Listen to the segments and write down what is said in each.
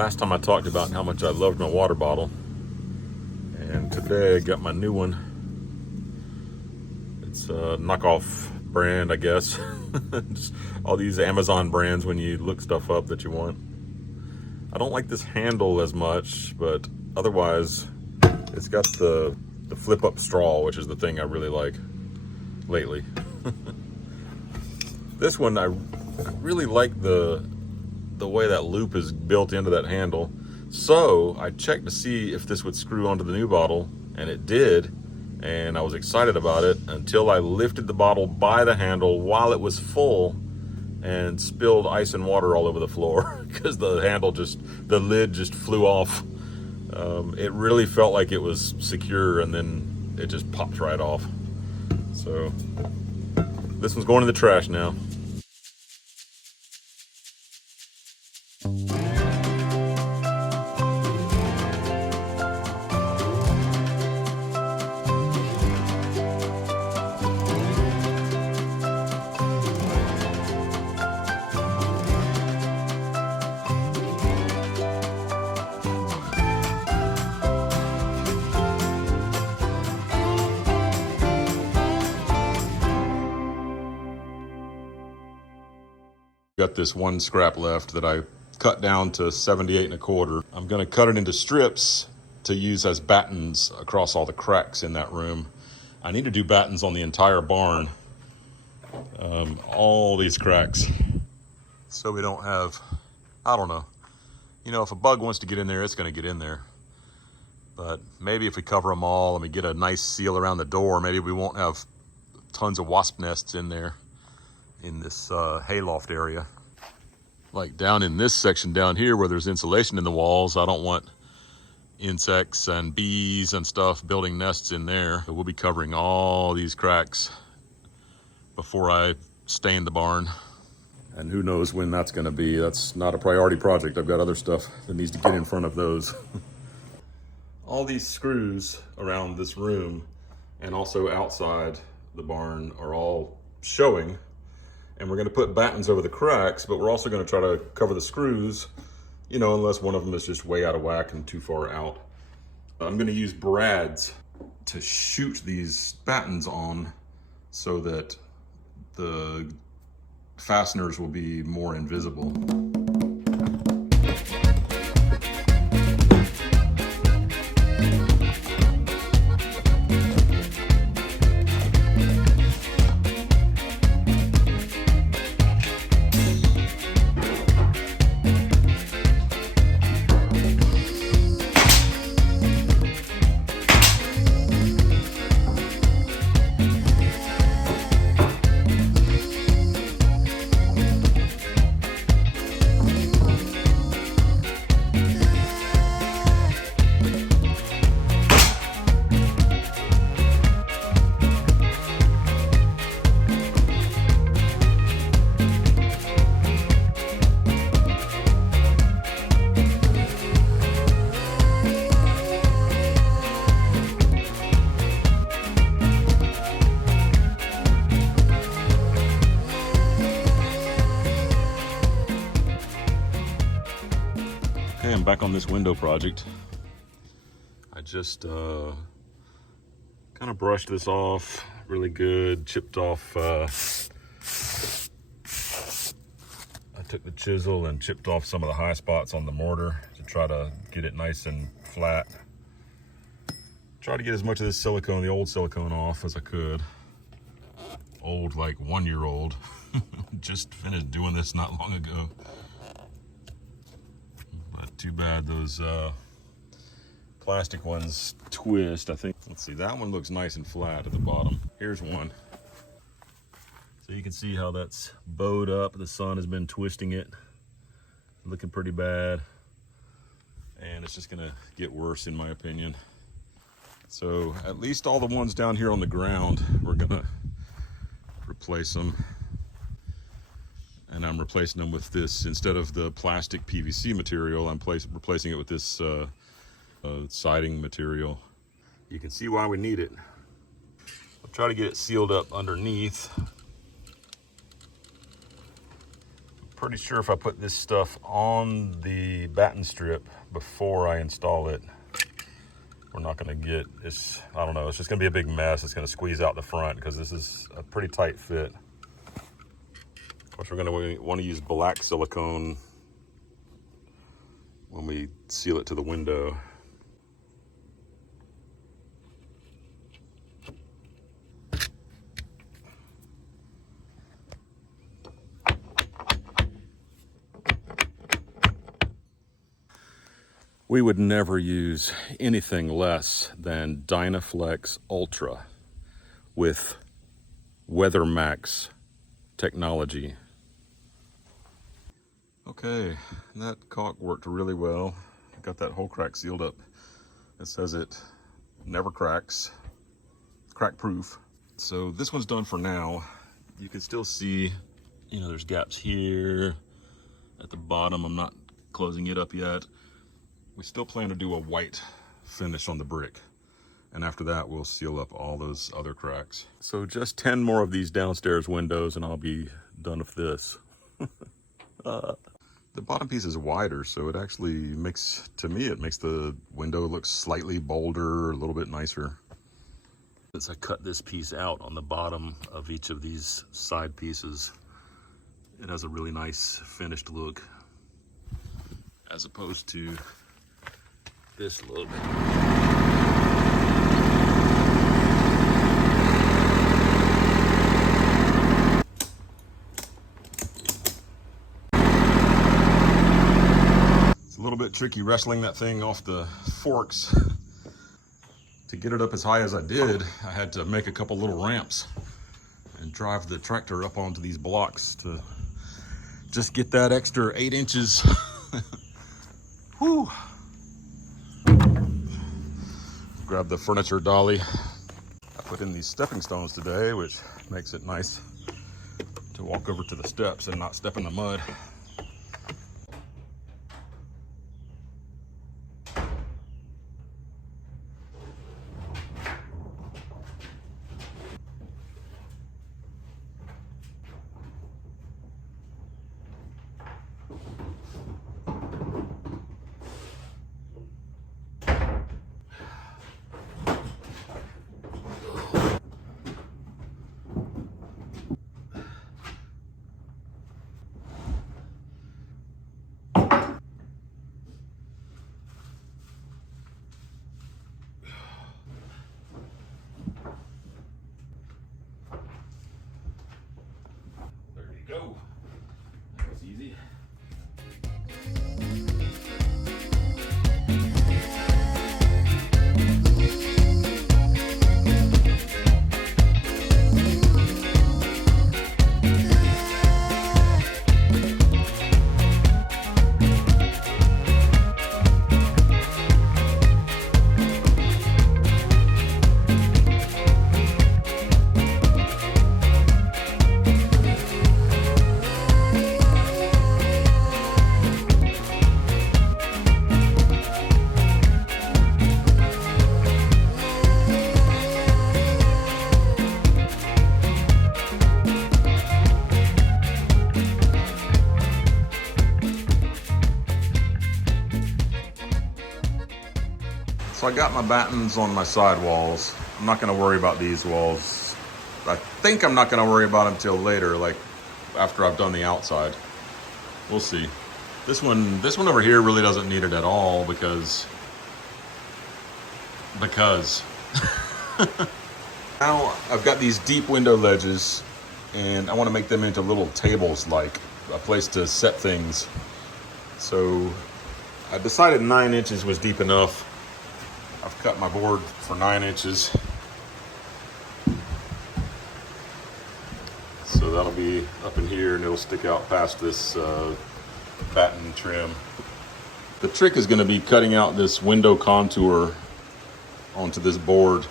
Last time I talked about how much I loved my water bottle, and today I got my new one. It's a knockoff brand, I guess. Just all these Amazon brands when you look stuff up that you want. I don't like this handle as much, but otherwise it's got the flip up straw, which is the thing I really like lately. This one, I really like the way that loop is built into that handle. So I checked to see if this would screw onto the new bottle, and it did. And I was excited about it until I lifted the bottle by the handle while it was full and spilled ice and water all over the floor because the lid just flew off. It really felt like it was secure, and then it just popped right off. So this one's going in the trash now. Got this one scrap left that I cut down to 78 1/4. I'm gonna cut it into strips to use as battens across all the cracks in that room. I need to do battens on the entire barn, all these cracks, so we don't have, I don't know, if a bug wants to get in there, it's gonna get in there. But maybe if we cover them all and we get a nice seal around the door, maybe we won't have tons of wasp nests in there in this hayloft area. Like down in this section down here where there's insulation in the walls, I don't want insects and bees and stuff building nests in there. So we'll be covering all these cracks before I stain the barn. And who knows when that's gonna be. That's not a priority project. I've got other stuff that needs to get in front of those. All these screws around this room and also outside the barn are all showing. And we're gonna put battens over the cracks, but we're also gonna try to cover the screws, unless one of them is just way out of whack and too far out. I'm gonna use brads to shoot these battens on so that the fasteners will be more invisible. Okay, I'm back on this window project. I just kind of brushed this off really good, chipped off. I took the chisel and chipped off some of the high spots on the mortar to try to get it nice and flat. Try to get as much of this silicone, the old silicone, off as I could. Old, like 1 year old. Just finished doing this not long ago. But too bad those plastic ones twist, I think. Let's see, that one looks nice and flat at the bottom. Here's one. So you can see how that's bowed up. The sun has been twisting it. Looking pretty bad. And it's just gonna get worse in my opinion. So at least all the ones down here on the ground, we're gonna replace them. And I'm replacing them with this, instead of the plastic PVC material, I'm replacing it with this siding material. You can see why we need it. I'll try to get it sealed up underneath. Pretty sure if I put this stuff on the batten strip before I install it, we're not gonna get, I don't know, it's just gonna be a big mess. It's gonna squeeze out the front because this is a pretty tight fit. Of course, we're gonna wanna use black silicone when we seal it to the window. We would never use anything less than Dynaflex Ultra with WeatherMax technology. Okay, that caulk worked really well. I got that whole crack sealed up. It says it never cracks, crack proof. So this one's done for now. You can still see, there's gaps here at the bottom. I'm not closing it up yet. We still plan to do a white finish on the brick. And after that, we'll seal up all those other cracks. So just 10 more of these downstairs windows and I'll be done with this. The bottom piece is wider, so it actually makes the window look slightly bolder, a little bit nicer. As I cut this piece out on the bottom of each of these side pieces, it has a really nice finished look, as opposed to this look. It's a little bit tricky wrestling that thing off the forks. To get it up as high as I did, I had to make a couple little ramps and drive the tractor up onto these blocks to just get that extra 8 inches. Whew. Grab the furniture dolly. I put in these stepping stones today, which makes it nice to walk over to the steps and not step in the mud. Go. That was easy. So I got my battens on my side walls. I'm not gonna worry about these walls. I think I'm not gonna worry about them till later, like after I've done the outside. We'll see. This one over here really doesn't need it at all because now I've got these deep window ledges and I want to make them into little tables, like a place to set things. So I decided 9 inches was deep enough. I've cut my board for 9 inches. So that'll be up in here and it'll stick out past this batten trim. The trick is going to be cutting out this window contour onto this board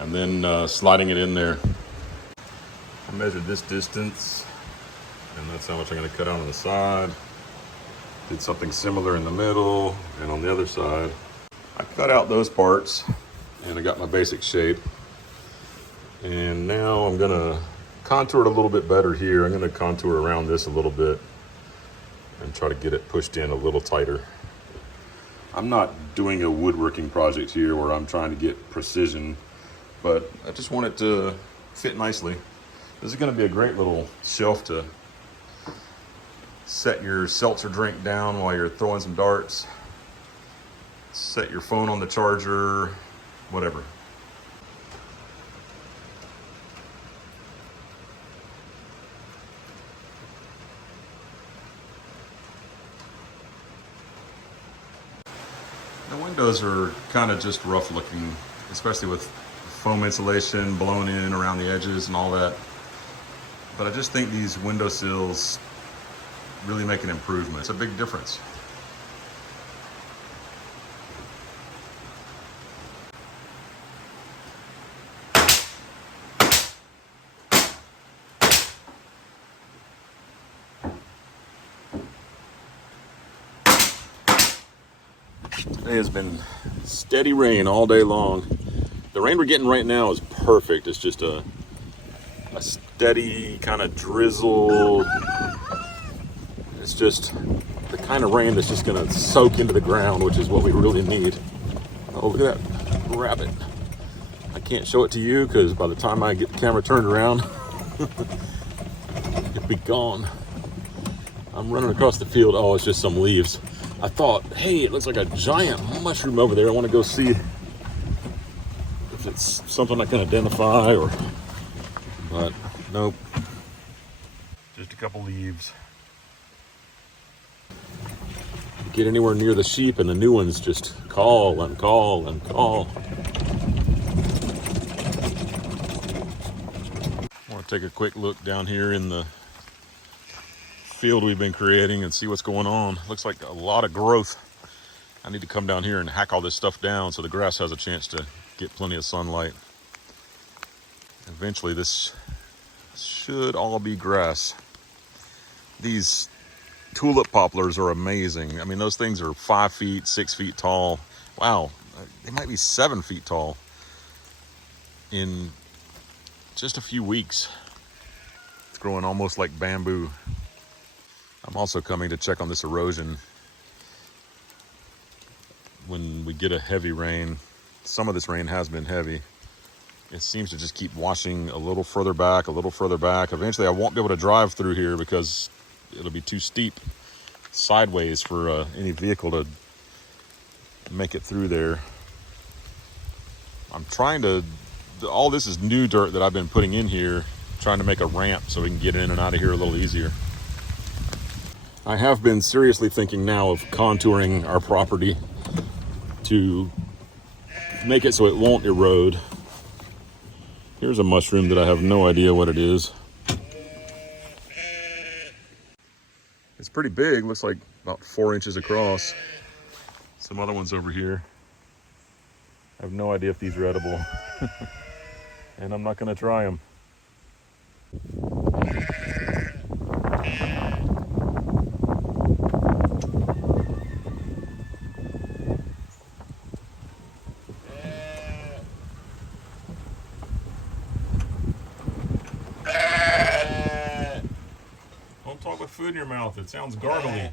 and then sliding it in there. I measured this distance and that's how much I'm going to cut out on the side. Did something similar in the middle and on the other side. I cut out those parts and I got my basic shape. And now I'm gonna contour it a little bit better here. I'm gonna contour around this a little bit and try to get it pushed in a little tighter. I'm not doing a woodworking project here where I'm trying to get precision, but I just want it to fit nicely. This is going to be a great little shelf to set your seltzer drink down while you're throwing some darts, set your phone on the charger, whatever. The windows are kind of just rough looking, especially with foam insulation blown in around the edges and all that. But I just think these window sills really make an improvement. It's a big difference. Today has been steady rain all day long. The rain we're getting right now is perfect. It's just a steady kind of drizzle. It's just the kind of rain that's just gonna soak into the ground, which is what we really need. Oh, look at that rabbit. I can't show it to you because by the time I get the camera turned around, it'll be gone. I'm running across the field. Oh, it's just some leaves. I thought, hey, it looks like a giant mushroom over there. I want to go see if it's something I can identify but nope. Just a couple leaves. You get anywhere near the sheep and the new ones just call and call and call. I want to take a quick look down here in the field we've been creating and see what's going on. Looks like a lot of growth. I need to come down here and hack all this stuff down so the grass has a chance to get plenty of sunlight. Eventually this should all be grass. These tulip poplars are amazing. I mean, those things are 5 feet, 6 feet tall. Wow, they might be 7 feet tall in just a few weeks. It's growing almost like bamboo. I'm also coming to check on this erosion. When we get a heavy rain, some of this rain has been heavy. It seems to just keep washing a little further back, a little further back. Eventually I won't be able to drive through here because it'll be too steep sideways for any vehicle to make it through there. I'm trying to, all this is new dirt that I've been putting in here, trying to make a ramp so we can get in and out of here a little easier. I have been seriously thinking now of contouring our property to make it so it won't erode. Here's a mushroom that I have no idea what it is. It's pretty big, looks like about 4 inches across. Some other ones over here. I have no idea if these are edible. And I'm not gonna try them. Don't talk with food in your mouth, it sounds gargly.